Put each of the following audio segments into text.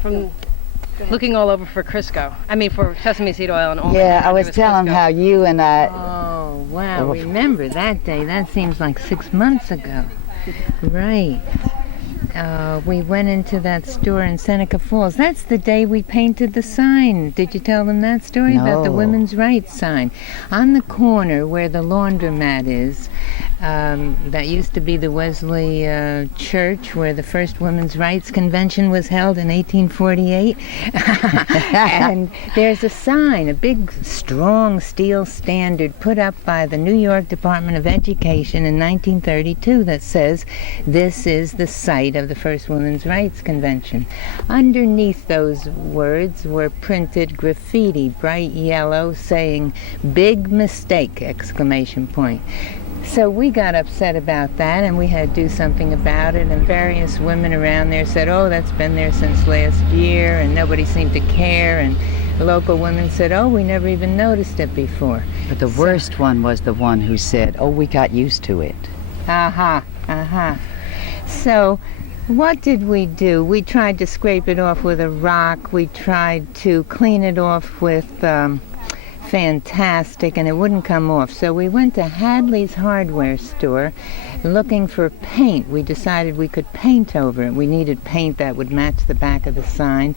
from looking all over for Crisco. I mean, for sesame seed oil and all. Yeah, I was telling him how you and I... Oh, wow, remember that day. That seems like 6 months ago. Right. We went into that store in Seneca Falls. That's the day we painted the sign. Did you tell them that story about the women's rights sign? On the corner where the laundromat is, that used to be the Wesley Church where the first Women's Rights Convention was held in 1848. And there's a sign, a big, strong steel standard put up by the New York Department of Education in 1932 that says, "This is the site of the first Women's Rights Convention." Underneath those words were printed graffiti, bright yellow, saying, "Big mistake!" exclamation point. So we got upset about that, and we had to do something about it, and various women around there said, "Oh, that's been there since last year," and nobody seemed to care, and the local women said, "Oh, we never even noticed it before." But the worst one was the one who said, "Oh, we got used to it." So what did we do? We tried to scrape it off with a rock. We tried to clean it off with Fantastic, and it wouldn't come off. So we went to Hadley's hardware store looking for paint. We decided we could paint over it. We needed paint that would match the back of the sign.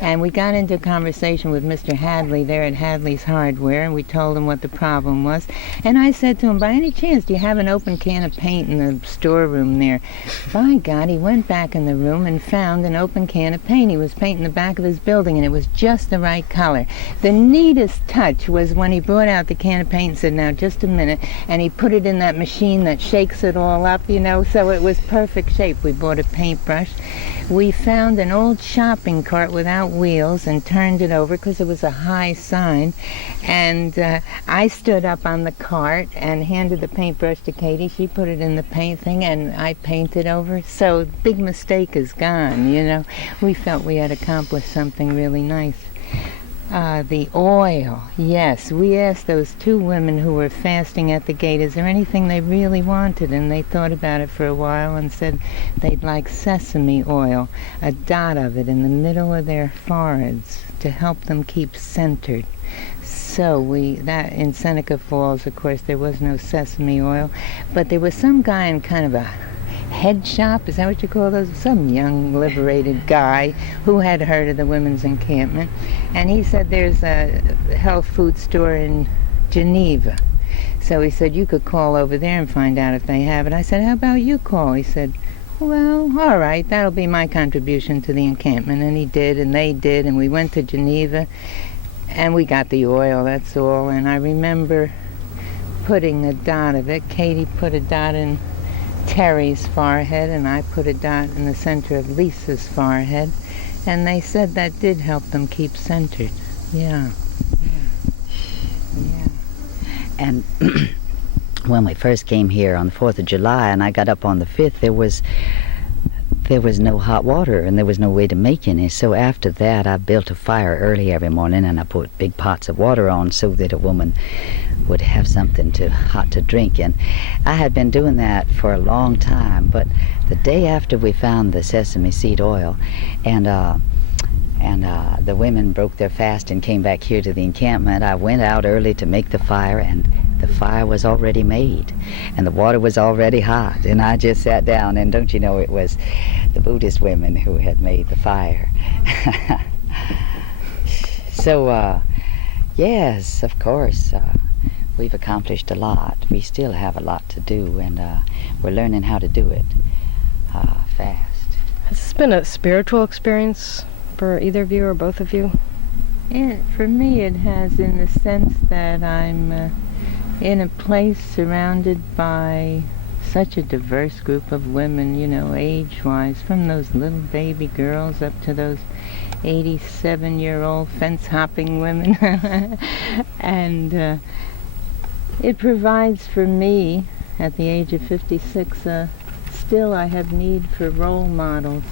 And we got into a conversation with Mr. Hadley there at Hadley's Hardware, and we told him what the problem was. And I said to him, "By any chance, do you have an open can of paint in the storeroom there?" By God, he went back in the room and found an open can of paint. He was painting the back of his building, and it was just the right color. The neatest touch was when he brought out the can of paint and said, "Now, just a minute," and he put it in that machine that shakes it all up, you know, so it was perfect shape. We bought a paintbrush. We found an old shopping cart without wheels and turned it over because it was a high sign, and I stood up on the cart and handed the paintbrush to Katie. She put it in the paint thing, and I painted over. So big mistake is gone, you know. We felt we had accomplished something really nice. The oil, yes. We asked those two women who were fasting at the gate, is there anything they really wanted? And they thought about it for a while and said they'd like sesame oil, a dot of it in the middle of their foreheads to help them keep centered. So that in Seneca Falls, of course, there was no sesame oil, but there was some guy in kind of a head shop, is that what you call those? Some young liberated guy who had heard of the women's encampment, and he said there's a health food store in Geneva. So he said you could call over there and find out if they have it. I said, how about you call? He said, well, all right, that'll be my contribution to the encampment. And he did, and they did, and we went to Geneva, and we got the oil, that's all. And I remember putting a dot of it. Katie put a dot in Terry's forehead, and I put a dot in the center of Lisa's forehead, and they said that did help them keep centered. Yeah. And when we first came here on the 4th of July, and I got up on the 5th, there was no hot water, and there was no way to make any. So after that, I built a fire early every morning, and I put big pots of water on so that a woman would have something hot to drink. And I had been doing that for a long time, but the day after we found the sesame seed oil, and the women broke their fast and came back here to the encampment, I went out early to make the fire, and the fire was already made, and the water was already hot, and I just sat down, and don't you know, it was the Buddhist women who had made the fire. So, yes, of course, we've accomplished a lot. We still have a lot to do, and we're learning how to do it fast. Has this been a spiritual experience for either of you or both of you? Yeah, for me it has, in the sense that I'm in a place surrounded by such a diverse group of women, you know, age-wise, from those little baby girls up to those 87-year-old fence-hopping women. And it provides for me, at the age of 56, still I have need for role models.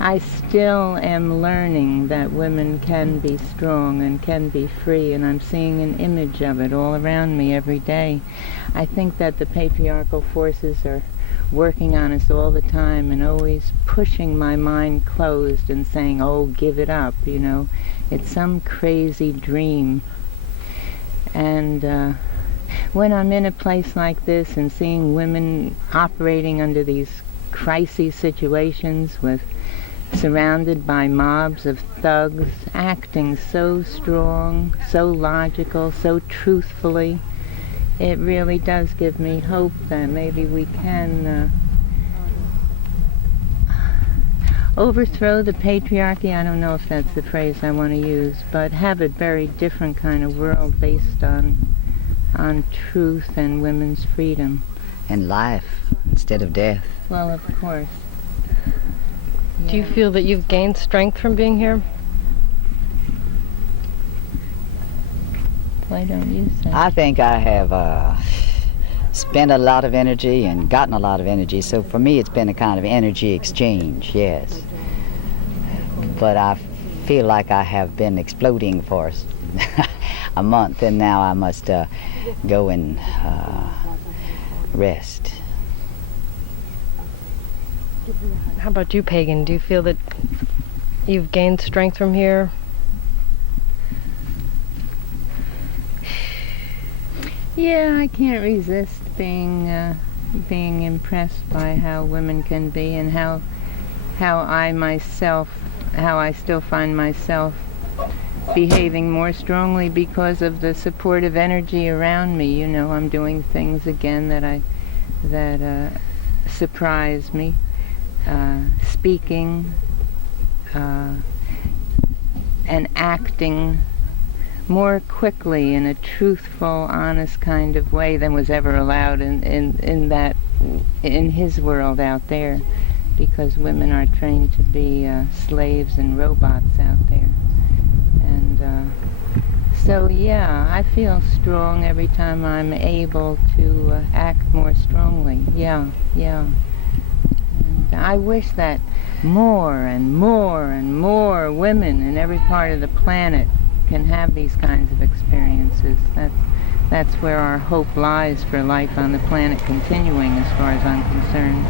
I still am learning that women can be strong and can be free, and I'm seeing an image of it all around me every day. I think that the patriarchal forces are working on us all the time and always pushing my mind closed and saying, oh, give it up, you know. It's some crazy dream. And when I'm in a place like this and seeing women operating under these crisis situations surrounded by mobs of thugs, acting so strong, so logical, so truthfully, it really does give me hope that maybe we can overthrow the patriarchy. I don't know if that's the phrase I want to use, but have a very different kind of world based on truth and women's freedom. And life instead of death. Well, of course. Do you feel that you've gained strength from being here? Why don't you say? I think I have spent a lot of energy and gotten a lot of energy, so for me it's been a kind of energy exchange, yes. But I feel like I have been exploding for a month, and now I must go and rest. How about you, Pagan? Do you feel that you've gained strength from here? Yeah, I can't resist being impressed by how women can be, and how I still find myself behaving more strongly because of the supportive energy around me. You know, I'm doing things again that surprise me. Speaking and acting more quickly in a truthful, honest kind of way than was ever allowed in his world out there, because women are trained to be slaves and robots out there. And so yeah, I feel strong every time I'm able to act more strongly. Yeah. And I wish that more and more and more women in every part of the planet can have these kinds of experiences. That's where our hope lies for life on the planet continuing, as far as I'm concerned.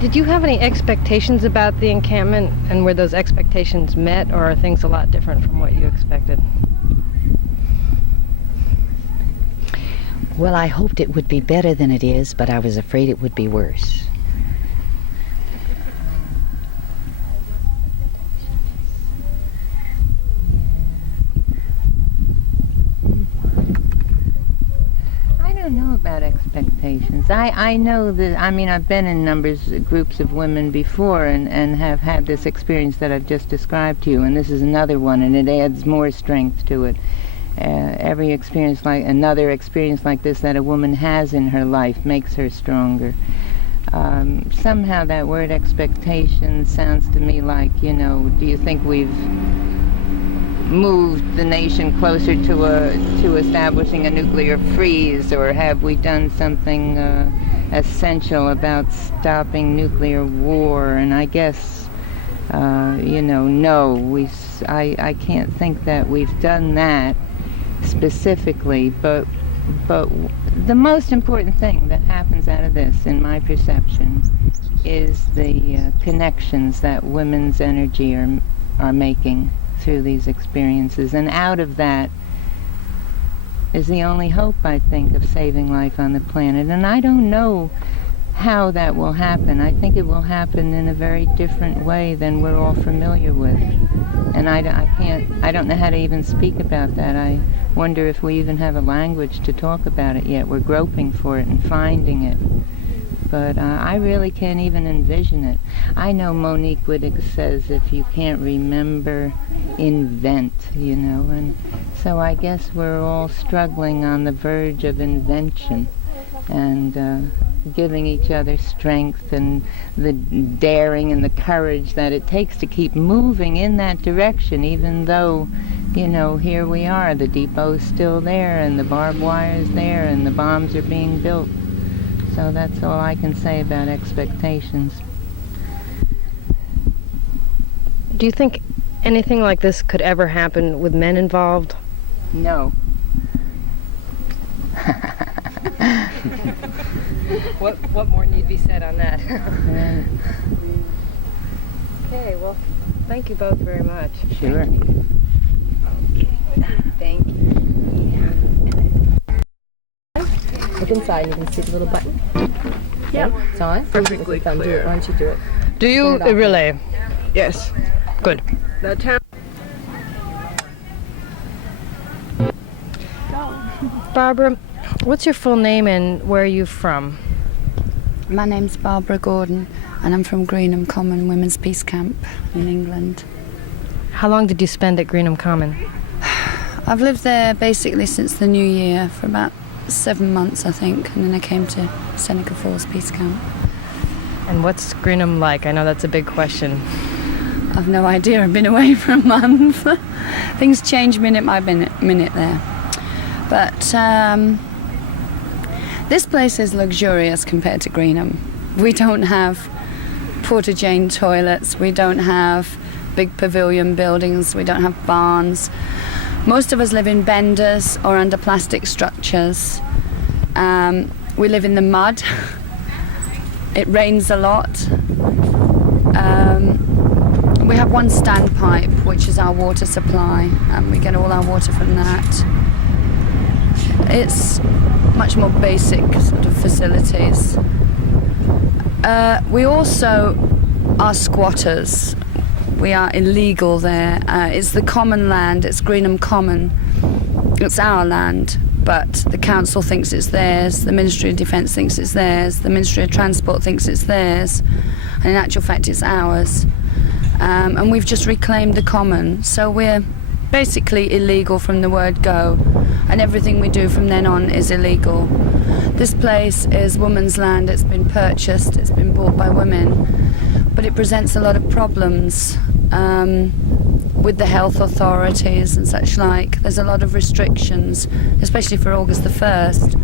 Did you have any expectations about the encampment, and were those expectations met, or are things a lot different from what you expected? Well, I hoped it would be better than it is, but I was afraid it would be worse. I don't know about expectations. I know that, I mean, I've been in groups of women before and have had this experience that I've just described to you, and this is another one, and it adds more strength to it. Every experience, another experience like this that a woman has in her life, makes her stronger. Somehow that word expectation sounds to me like, you know, do you think we've moved the nation closer to establishing a nuclear freeze, or have we done something essential about stopping nuclear war? And I guess, you know, no, I can't think that we've done that specifically, but the most important thing that happens out of this, in my perception, is the connections that women's energy are making through these experiences, and out of that is the only hope, I think, of saving life on the planet. And I don't know how that will happen. I think it will happen in a very different way than we're all familiar with, and I don't know how to even speak about that. I wonder if we even have a language to talk about it yet. We're groping for it and finding it, but I really can't even envision it. I know Monique Wittig says, if you can't remember, invent, you know, and so I guess we're all struggling on the verge of invention, and giving each other strength and the daring and the courage that it takes to keep moving in that direction, even though, you know, here we are, the depot's still there, and the barbed wire's there, and the bombs are being built. So that's all I can say about expectations. Do you think anything like this could ever happen with men involved? No. what more need be said on that? Okay, well, thank you both very much. Sure. Thank you. Look inside and you can see the little button. Yeah. It's on. Perfectly Do it. clear. Why don't you do it? Do you Turn it off. really? Yes. Good. The town. Barbara, what's your full name and where are you from? My name's Barbara Gordon and I'm from Greenham Common Women's Peace Camp in England. How long did you spend at Greenham Common? I've lived there basically since the new year for about 7 months, I think, and then I came to Seneca Falls Peace Camp. And what's Greenham like? I know that's a big question. I've no idea, I've been away for a month. Things change minute by minute there. But this place is luxurious compared to Greenham. We don't have porta-john toilets, we don't have big pavilion buildings, we don't have barns. Most of us live in benders or under plastic structures. We live in the mud. It rains a lot. We have one standpipe, which is our water supply, and we get all our water from that. It's much more basic sort of facilities. We also are squatters. We are illegal there. It's the common land, it's Greenham Common. It's our land, but the council thinks it's theirs, the Ministry of Defence thinks it's theirs, the Ministry of Transport thinks it's theirs, and in actual fact it's ours. And we've just reclaimed the common, so we're basically illegal from the word go, and everything we do from then on is illegal. This place is women's land, it's been purchased, it's been bought by women, but it presents a lot of problems with the health authorities and such like. There's a lot of restrictions, especially for August the 1st.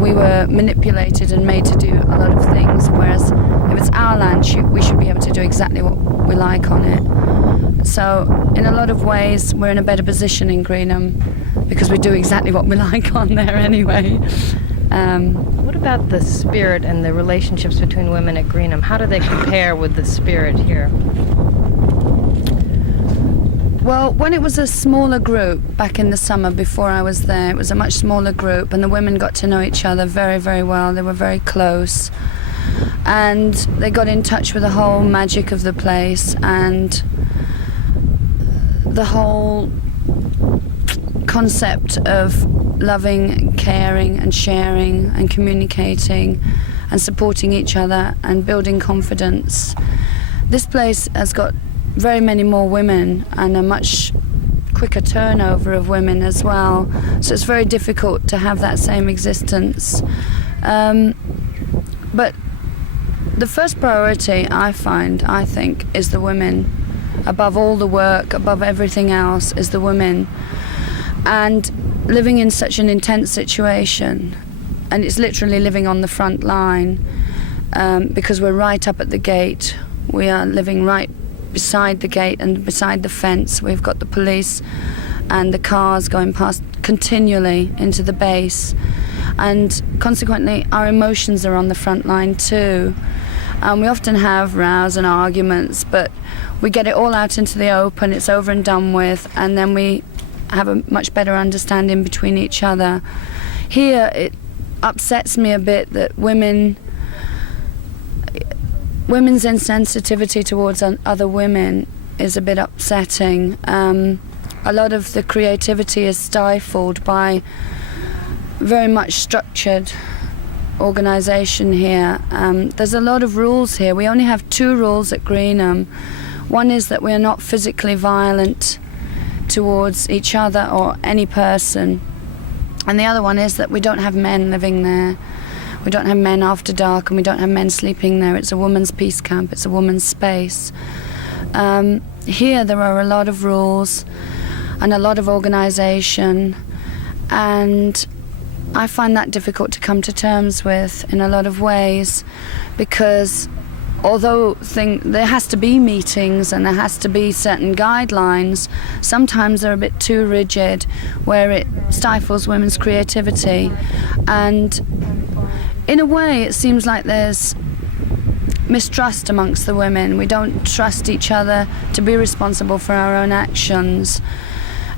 We were manipulated and made to do a lot of things, whereas if it's our land, we should be able to do exactly what we like on it. So in a lot of ways, we're in a better position in Greenham because we do exactly what we like on there anyway. What about the spirit and the relationships between women at Greenham? How do they compare with the spirit here? Well, when it was a smaller group back in the summer before I was there, it was a much smaller group and the women got to know each other very, very well. They were very close and they got in touch with the whole magic of the place and the whole concept of loving, caring and sharing and communicating and supporting each other and building confidence. This place has got very many more women and a much quicker turnover of women as well, so it's very difficult to have that same existence. But the first priority I think, is the women. Above all the work, above everything else, is the women. And living in such an intense situation, and it's literally living on the front line, because we're right up at the gate. We are living right beside the gate and beside the fence. We've got the police and the cars going past continually into the base, and consequently our emotions are on the front line too. We often have rows and arguments, but we get it all out into the open, it's over and done with, and then we have a much better understanding between each other. Here it upsets me a bit that women's insensitivity towards other women is a bit upsetting. A lot of the creativity is stifled by very much structured organisation here. There's a lot of rules here. We only have 2 rules at Greenham. One is that we are not physically violent towards each other or any person, and the other one is that we don't have men living there. We don't have men after dark and we don't have men sleeping there. It's a women's peace camp, it's a woman's space. Here there are a lot of rules and a lot of organisation, and I find that difficult to come to terms with in a lot of ways, because although there has to be meetings and there has to be certain guidelines, sometimes they're a bit too rigid where it stifles women's creativity. And in a way, it seems like there's mistrust amongst the women. We don't trust each other to be responsible for our own actions.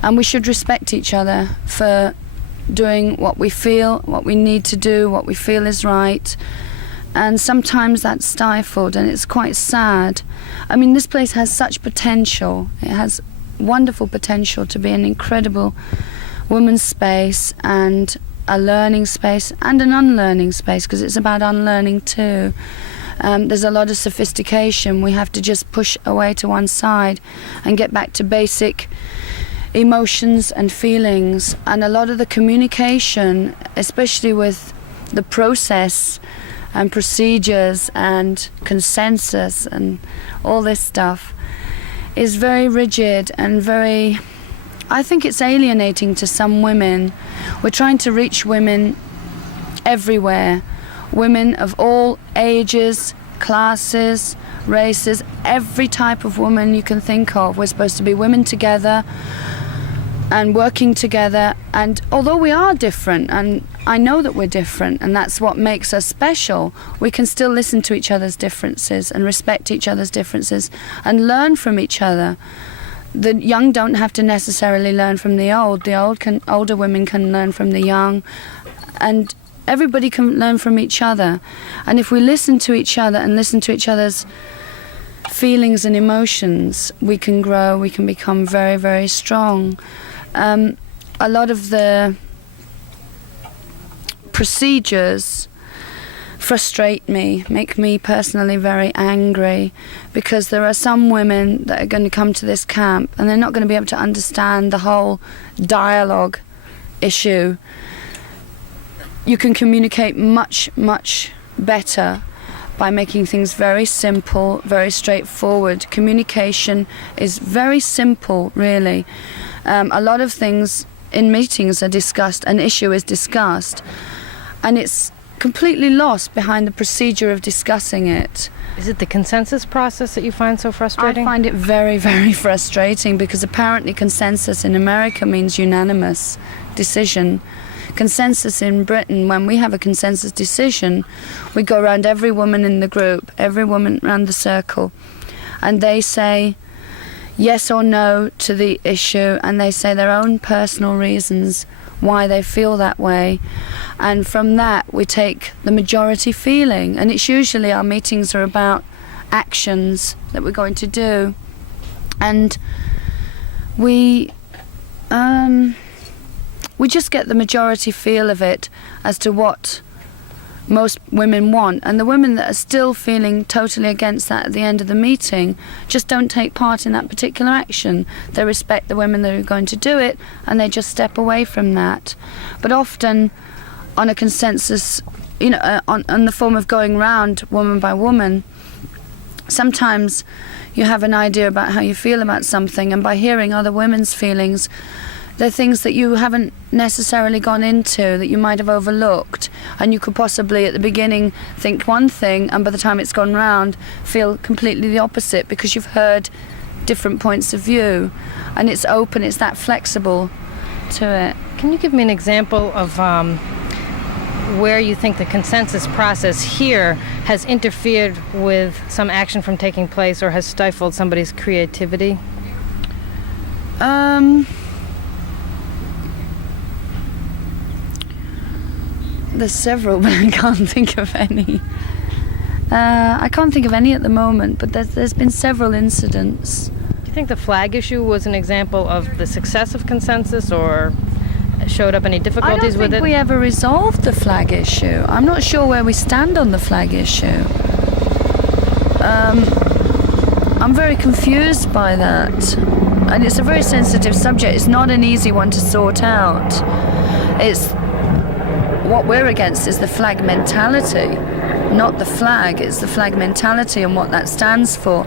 And we should respect each other for doing what we feel, what we need to do, what we feel is right. And sometimes that's stifled, and it's quite sad. I mean, this place has such potential. It has wonderful potential to be an incredible women's space and a learning space and an unlearning space, because it's about unlearning too. There's a lot of sophistication. We have to just push away to one side and get back to basic emotions and feelings. And a lot of the communication, especially with the process and procedures and consensus and all this stuff, is very rigid and very, I think it's alienating to some women. We're trying to reach women everywhere, women of all ages, classes, races, every type of woman you can think of. We're supposed to be women together and working together, and although we are different, and I know that we're different, and that's what makes us special, we can still listen to each other's differences and respect each other's differences and learn from each other. The young don't have to necessarily learn from the old. Older women can learn from the young, and everybody can learn from each other. And if we listen to each other and listen to each other's feelings and emotions, we can grow, we can become very, very strong. A lot of the procedures frustrate me, make me personally very angry, because there are some women that are going to come to this camp and they're not going to be able to understand the whole dialogue issue. You can communicate much, much better by making things very simple, very straightforward. Communication is very simple, really. A lot of things in meetings are discussed, an issue is discussed, and it's completely lost behind the procedure of discussing it. Is it the consensus process that you find so frustrating? I find it very, very frustrating, because apparently consensus in America means unanimous decision. Consensus in Britain, when we have a consensus decision, we go around every woman in the group, every woman around the circle, and they say yes or no to the issue, and they say their own personal reasons why they feel that way, and from that we take the majority feeling, and it's usually our meetings are about actions that we're going to do, and we just get the majority feel of it as to what most women want, and the women that are still feeling totally against that at the end of the meeting just don't take part in that particular action. They respect the women that are going to do it, and they just step away from that. But often on a consensus, on the form of going round woman by woman, sometimes you have an idea about how you feel about something, and by hearing other women's feelings, they're things that you haven't necessarily gone into, that you might have overlooked, and you could possibly at the beginning think one thing, and by the time it's gone round feel completely the opposite, because you've heard different points of view, and it's open, it's that flexible to it. Can you give me an example of where you think the consensus process here has interfered with some action from taking place or has stifled somebody's creativity? There's several, but I can't think of any. I can't think of any at the moment, but there's been several incidents. Do you think the flag issue was an example of the success of consensus, or showed up any difficulties with it? I don't think we ever resolved the flag issue. I'm not sure where we stand on the flag issue. I'm very confused by that. And it's a very sensitive subject. It's not an easy one to sort out. What we're against is the flag mentality, not the flag. It's the flag mentality and what that stands for,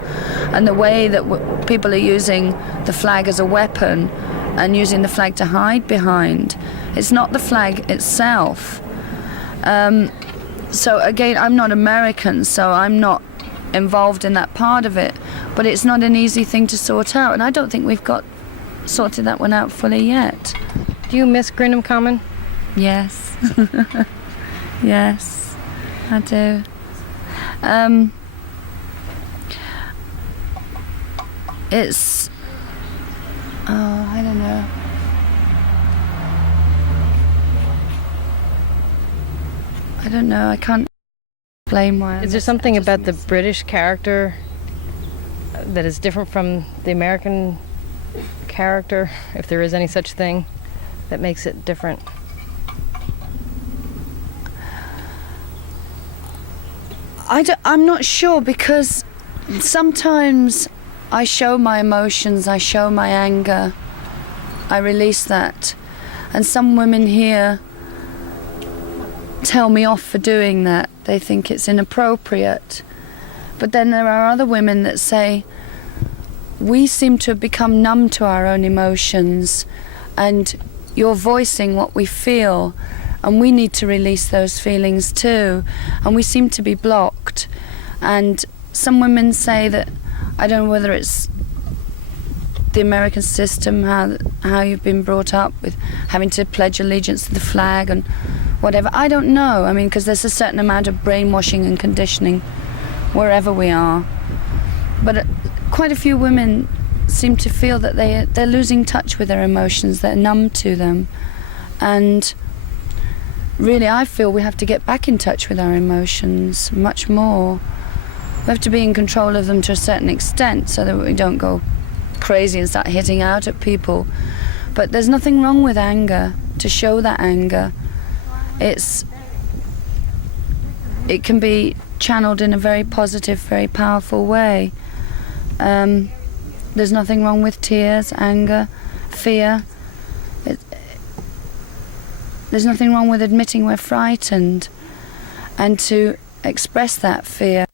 and the way that people are using the flag as a weapon and using the flag to hide behind. It's not the flag itself. So again, I'm not American, so I'm not involved in that part of it, but it's not an easy thing to sort out, and I don't think we've got sorted that one out fully yet. Do you miss Greenham Common? Yes. Yes. I do. It's... Oh, I don't know. I don't know. I can't explain why. Is there something about the British character that is different from the American character, if there is any such thing, that makes it different? I'm not sure, because sometimes I show my emotions, I show my anger, I release that, and some women here tell me off for doing that. They think it's inappropriate. But then there are other women that say, we seem to have become numb to our own emotions, and you're voicing what we feel, and we need to release those feelings too, and we seem to be blocked. And some women say that, I don't know whether it's the American system, how you've been brought up with having to pledge allegiance to the flag and whatever. I don't know. I mean, because there's a certain amount of brainwashing and conditioning wherever we are. But quite a few women seem to feel that they're losing touch with their emotions, they're numb to them. And really, I feel we have to get back in touch with our emotions much more. We have to be in control of them to a certain extent so that we don't go crazy and start hitting out at people. But there's nothing wrong with anger, to show that anger. It can be channeled in a very positive, very powerful way. There's nothing wrong with tears, anger, fear. There's nothing wrong with admitting we're frightened and to express that fear.